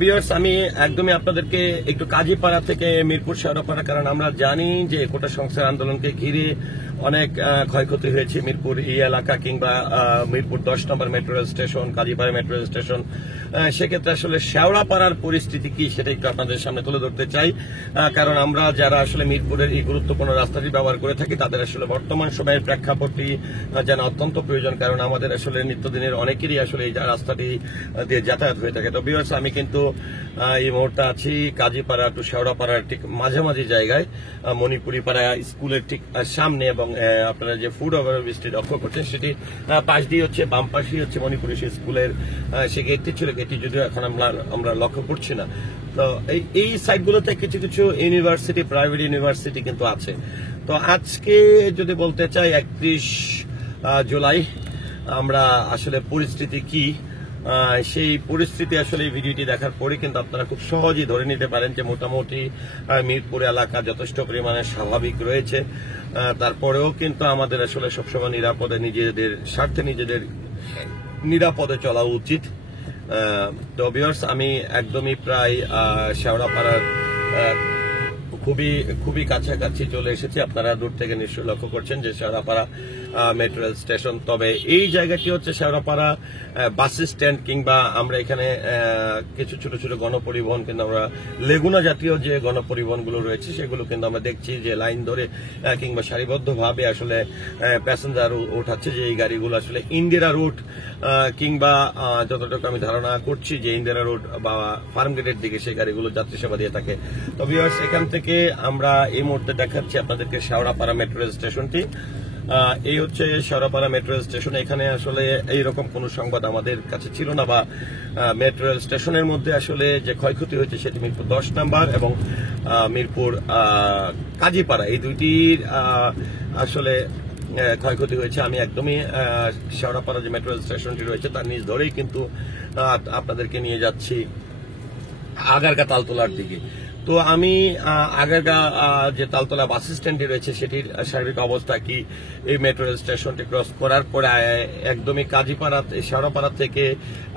Viewers, আমি একদমই আপনাদেরকে একটু কাজীপাড়া থেকে মিরপুর শেওড়াপাড়া, কারণ আমরা জানি যে কোটা সংস্কার আন্দোলনকে ঘিরে অনেক ক্ষয়ক্ষতি হয়েছে মিরপুর এই এলাকা কিংবা মিরপুর 10 নম্বর metro rail station, Kazipara metro rail station. সেক্ষেত্রে আসলে শেওড়াপাড়ার পরিস্থিতি কি সেটা একটু আপনাদের সামনে তুলে ধরতে চাই, কারণ আমরা যারা আসলে মিরপুরের এই গুরুত্বপূর্ণ রাস্তাটি ব্যবহার করে থাকি তাদের আসলে বর্তমান সময়ের প্রেক্ষাপটটি জানা অত্যন্ত প্রয়োজন, কারণ আমাদের আসলে নিত্যদিনের অনেকেরই আসলে এই রাস্তাটি দিয়ে যাতায়াত হয়ে থাকে। তো ভিউয়ার্স, আমি কিন্তু এই মুহূর্তে আছি কাজীপাড়া টু শেওড়াপাড়ার ঠিক মাঝামাঝি জায়গায়, মণিপুরি পাড়া স্কুলের ঠিক সামনে, এবং আপনারা যে ফুড ওভারব্রিজটি লক্ষ্য করছেন সেটি পাশ দিয়ে হচ্ছে, বাম পাশেই হচ্ছে মণিপুরি স্কুলের সে গেটটি ছিল। গেটটি যদিও এখন আমরা লক্ষ্য করছি না। তো এই সাইটগুলোতে কিছু কিছু ইউনিভার্সিটি, প্রাইভেট ইউনিভার্সিটি কিন্তু আছে। তো আজকে যদি বলতে চাই 31 জুলাই আমরা আসলে পরিস্থিতি কি, সেই পরিস্থিতি আসলে এই ভিডিওটি দেখার পরে কিন্তু আপনারা খুব সহজেই ধরে নিতে পারেন যে মোটামুটি মিরপুর এলাকা যথেষ্ট পরিমাণে স্বাভাবিক রয়েছে। তারপরেও কিন্তু আমাদের আসলে সবসময় নিরাপদে, নিজেদের স্বার্থে নিজেদের নিরাপদে চলা উচিত। তো ভিউয়ার্স, আমি একদমই প্রায় শেওড়াপাড়ার খুবই কাছাকাছি চলে এসেছি। আপনারা দূর থেকে নিশ্চয়ই লক্ষ্য করছেন যে শেওড়াপাড়া মেট্রো রেল স্টেশন। তবে এই জায়গাটি হচ্ছে শেওড়াপাড়া বাস স্ট্যান্ড, কিংবা আমরা এখানে কিছু ছোট ছোট গণপরিবহন, কিন্তু আমরা লেগুনা জাতীয় যে গণপরিবহনগুলো রয়েছে সেগুলো কিন্তু আমরা দেখছি যে লাইন ধরে কিংবা সারিবদ্ধভাবে আসলে প্যাসেঞ্জার ওঠাচ্ছে, যে এই গাড়িগুলো আসলে ইন্দিরা রুট কিংবা যতটুকু আমি ধারণা করছি যে ইন্দিরা রুট বা ফার্মগেটের দিকে সেই গাড়িগুলো যাত্রী সেবা দিয়ে থাকে। তো ভিউয়ার্স, এখান থেকে আমরা এই মুহূর্তে দেখাচ্ছি আপনাদেরকে শেওড়াপাড়া মেট্রো রেল স্টেশনটি। এই হচ্ছে শেওড়াপাড়া মেট্রো রেল স্টেশন। এখানে আসলে এইরকম কোনো সংবাদ আমাদের কাছে ছিল না, বা মেট্রো রেল স্টেশনের মধ্যে আসলে যে ক্ষয়ক্ষতি হয়েছে সেটি মিরপুর 10 নম্বর এবং মিরপুর কাজীপাড়া, এই দুইটির আসলে ক্ষয়ক্ষতি হয়েছে। আমি একদমই শেওড়াপাড়া যে মেট্রো রেল স্টেশনটি রয়েছে তার নিচ ধরেই কিন্তু আপনাদেরকে নিয়ে যাচ্ছি আগারগা তালতলার দিকে। তো আমি আগারগা যে তালতলা বাস স্ট্যান্ডটি রয়েছে সেটির শারীরিক অবস্থা কি, এই মেট্রো রেল স্টেশনটি ক্রস করার পরে একদমই কাজীপাড়া, শেওড়াপাড়া থেকে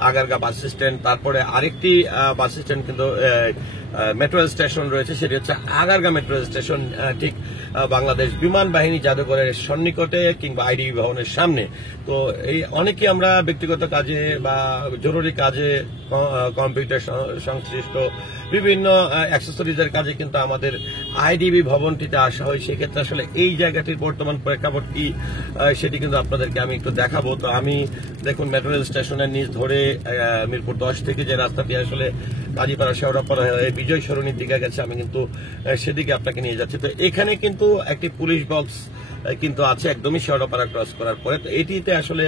আগারগা বাস স্ট্যান্ড, তারপরে আরেকটি বাস স্ট্যান্ড কিন্তু মেট্রো রেল স্টেশন রয়েছে, সেটি হচ্ছে আগারগা মেট্রো রেল স্টেশন, ঠিক বাংলাদেশ বিমান বাহিনী জাদুঘরের সন্নিকটে কিংবা আইডিবি ভবনের সামনে। তো এই অনেকে আমরা ব্যক্তিগত কাজে বা জরুরি কাজে, কম্পিউটার সংশ্লিষ্ট বিভিন্ন অ্যাক্সেসরিজের কাজে কিন্তু আমাদের আইডিবি ভবনটিতে আসা হয়। সেক্ষেত্রে আসলে এই জায়গাটির বর্তমান প্রেক্ষাপট কি সেটি কিন্তু আপনাদেরকে আমি একটু দেখাবো। তো আমি দেখুন মেট্রো রেল স্টেশনের নিচ ধরে মিরপুর 10 থেকে যে রাস্তাটি আসলে কাজীপাড়া শেওড়াপাড়া বিজয় সরণির দিকে গেছে, আমি কিন্তু সেদিকে আপনাকে নিয়ে যাচ্ছি। তো এখানে কিন্তু একটি পুলিশ বক্স কিন্তু আছে একদমই শেওড়াপাড়া ক্রস করার পরে। তো এটিতে আসলে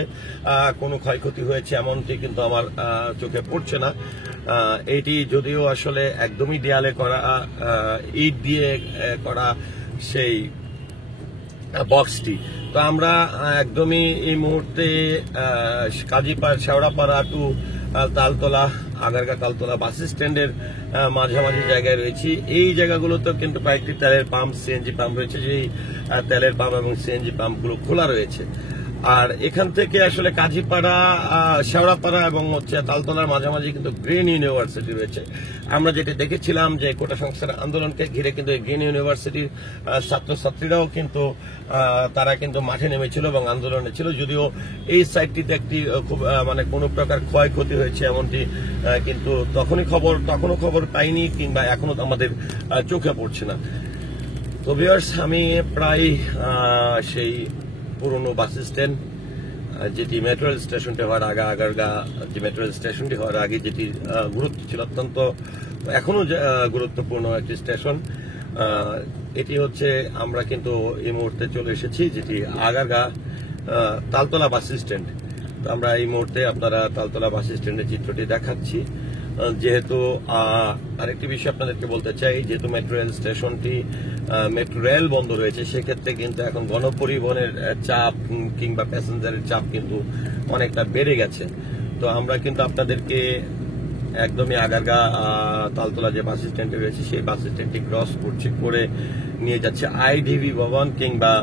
কোনো ক্ষয়ক্ষতি হয়েছে এমনটি কিন্তু আমার চোখে পড়ছে না। এটি যদিও আসলে একদমই দেয়ালে করা, ইট দিয়ে করা সেই বক্সটি। তো আমরা একদমই এই মুহূর্তে কাজীপাড়া শেওড়াপাড়া টু তালতলা, আগারগা তালতলা বাস স্ট্যান্ডের মাঝামাঝি জায়গায় রয়েছি। এই জায়গাগুলোতেও কিন্তু কয়েকটি তেলের পাম্প, সিএনজি পাম্প রয়েছে, যেই তেলের পাম্প এবং সিএনজি পাম্পগুলো খোলা রয়েছে। আর এখান থেকে আসলে কাজীপাড়া, শেওড়াপাড়া এবং হচ্ছে তালতলার মাঝামাঝি কিন্তু গ্রিন ইউনিভার্সিটি রয়েছে। আমরা যেটা দেখেছিলাম যে কোটা সংস্কার আন্দোলনকে ঘিরে কিন্তু এই গ্রিন ইউনিভার্সিটির ছাত্রছাত্রীরাও কিন্তু তারা কিন্তু মাঠে নেমেছিল এবং আন্দোলনে ছিল, যদিও এই সাইটটিতে একটি খুব মানে কোনো প্রকার ক্ষয়ক্ষতি হয়েছে এমনটি কিন্তু তখনও খবর পাইনি, কিংবা এখনো আমাদের চোখে পড়ছে না। তো ভিউয়ার্স, আমি প্রায় সেই পুরনো বাস স্ট্যান্ড, যেটি মেট্রো রেল স্টেশনটি হওয়ার আগে, আগারগা যে মেট্রো রেল স্টেশনটি হওয়ার আগে যেটি গুরুত্ব ছিল, অত্যন্ত এখনো গুরুত্বপূর্ণ একটি স্টেশন, এটি হচ্ছে আমরা কিন্তু এই মুহূর্তে চলে এসেছি যেটি আগারগা তালতলা বাস স্ট্যান্ড। তো আমরা এই মুহূর্তে আপনারা তালতলা বাস স্ট্যান্ডের চিত্রটি দেখাচ্ছি। যেহেতু আরেকটি বিষয় আপনাদেরকে বলতে চাই, যেহেতু মেট্রো রেল স্টেশনটি মেট্রো রেল বন্ধ রয়েছে, সেক্ষেত্রে কিন্তু এখন গণপরিবহনের চাপ কিংবা প্যাসেঞ্জারের চাপ কিন্তু অনেকটা বেড়ে গেছে। তো আমরা কিন্তু আপনাদেরকে একদমই আগারগা তালতলা যে বাস স্ট্যান্ডটি রয়েছে সেই বাস স্ট্যান্ডটি ক্রস করে নিয়ে যাচ্ছে আইডিবি ভবন, কিংবা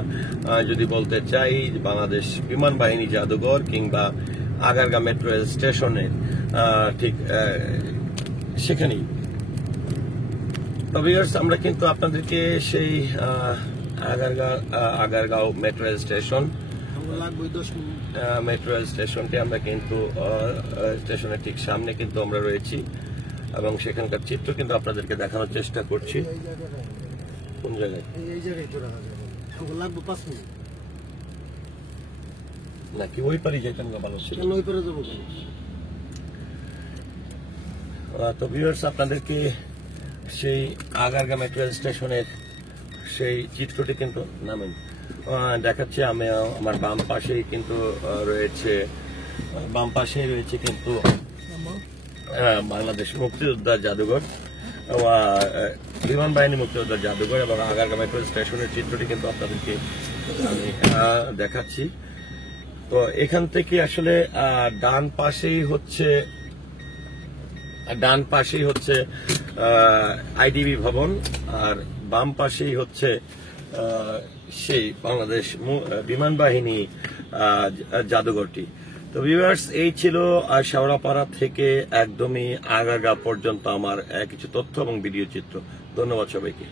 যদি বলতে চাই বাংলাদেশ বিমান বাহিনী জাদুঘর, কিংবা আগারগা মেট্রো রেল স্টেশনের ঠিক সেখানেই। তবে আমরা কিন্তু আপনাদেরকে সেই Agargaon metro rail station, metro rail স্টেশনটি আমরা কিন্তু স্টেশনের ঠিক সামনে কিন্তু আমরা রয়েছি এবং সেখানকার চিত্র কিন্তু আপনাদেরকে দেখানোর চেষ্টা করছি। কোন জায়গায়? নাকি ওই পারে যেতাম ভালো ছিল। তো ভিউয়ার্স, আপনাদেরকে সেই আগারগাঁও মেট্রো রেল স্টেশনের সেই চিত্রটি কিন্তু নামেন দেখাচ্ছি। আমি আমার বাম পাশেই কিন্তু রয়েছে, কিন্তু বাংলাদেশ মুক্তিযোদ্ধা জাদুঘর, বিমান বাহিনী মুক্তিযোদ্ধা জাদুঘর এবং আগারগাঁও মেট্রো স্টেশনের চিত্রটি কিন্তু আপনাদেরকে আমি দেখাচ্ছি। তো এখান থেকে আসলে ডান পাশেই হচ্ছে আইডিবি ভবন, আর বাম পাশেই হচ্ছে সেই বাংলাদেশ বিমান বাহিনী জাদুঘরটি। তো ভিউয়ার্স, এই ছিল শেওড়াপাড়া থেকে একদমই আগারগাঁও পর্যন্ত আমার কিছু তথ্য এবং ভিডিও চিত্র। ধন্যবাদ সবাইকে।